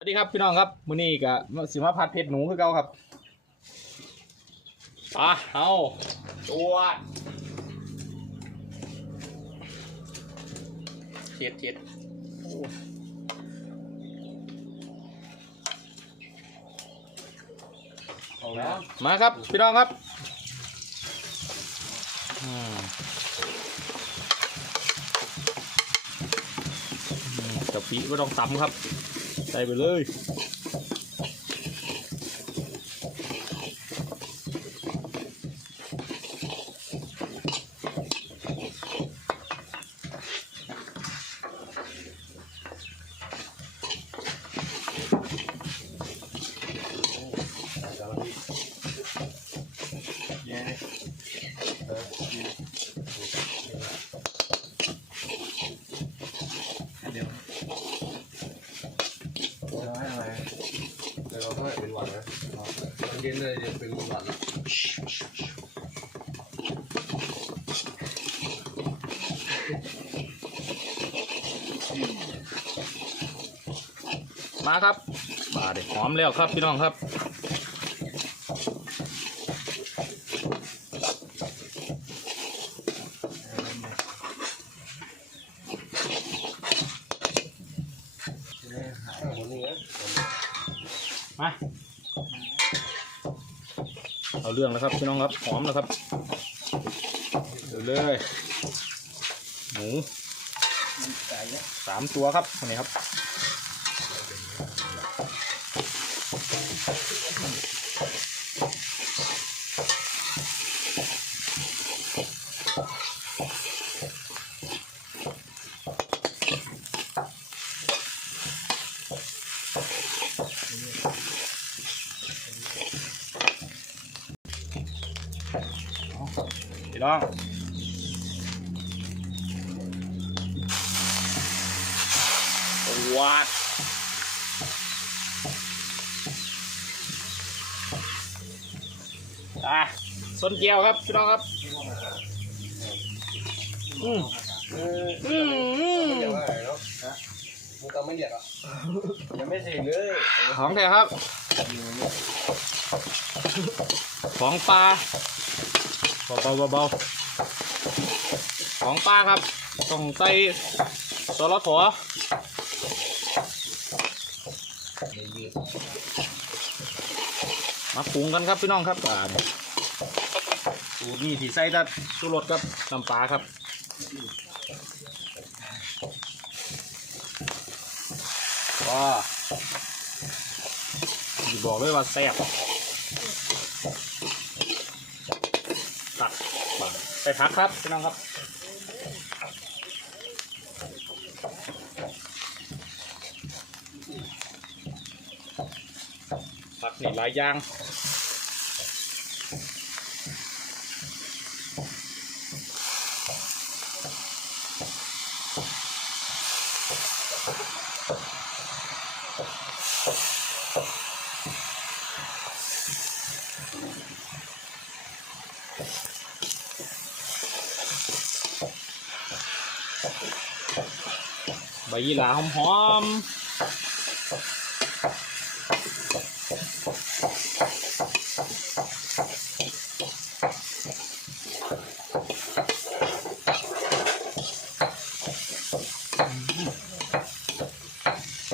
สวัสดีครับพี่น้องครับมื้อนี้ก็สิมาผัดเผ็ดหนูคือเก่าครับปลาเอาตัวเทียดเทียดโอ้เอาแล้วมาครับพี่น้องครับอืมอืมกะปิไม่ต้องตำครับ ใส่ไปเลย เดี๋ยวจะให้อะไรเดี๋ ยวเราก็เป็นนะตอนเย็นเลยจะเป็นหวัดแล้วมาครับมาเด็กหอมแล้วครับพี่น้องครับมา เอาเรื่องแล้วครับพี่น้องครับหอมแล้วครับเดี๋ยวเลยหมูสามตัวครับนี่ครับ พี่น้องวัดอะส้นเกียวครับพี่น้องครับ อืมอืมอืมเดี๋ยวว่าอะไรเนาะฮะมึงก็ไม่เดือดอะยังไม่เสร็จเลย ของแท้ครับ ของปลา เบาๆเบาๆของปลาครับต้องใส่โซลถอมาปรุงกันครับพี่น้องครับอ่านี่ยสูตรนี้ที่ใส่แต่ชูรสกับน้ำปลาครับก็อย่าบอกเลยว่าแซ่บผัก ใส่ผักครับพี่น้องครับผักนี่หลายอย่าง ใบยี่หร่าหอมๆ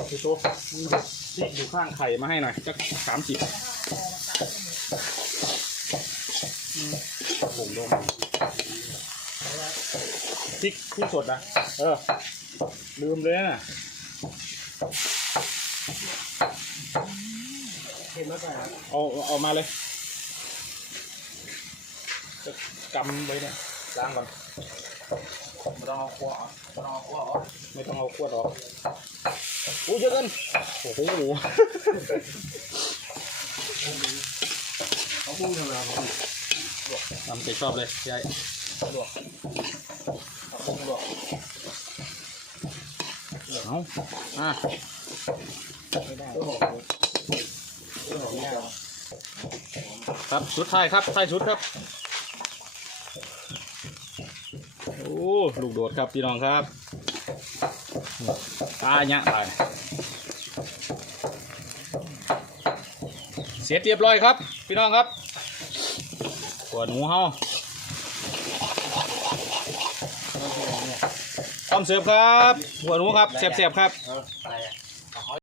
พี่โตนี่อยู่ข้างไข่มาให้หน่อยจักสามสิบผมลงพริกพริกสดนะเออ ลืมเลยนะเห็นไหมใส่ครับเอาเอามาเลยจะกำไว้เนี่ยล้างก่อนไม่ต้องเอาขั้วเหรอไม่ต้องเอาขั้วเหรอไม่ต้องเอาขวดออกอู้เยอะเกินโอ้โหเขาพุ่งทำไมเขาพุ่งทำใจชอบเลยยายเขาพุ่งหรอก เอาอะไม่ไม่ได้ครับชุดไทยครับไทยชุดครับโอ้ลูกโดดครับพี่น้องครับตายเนี่ยตายเสร็จเรียบร้อยครับ พี่น้องครับหัวหนูเฮา พร้อมเสิร์ฟครับหัวหนูครับเสียบๆครับ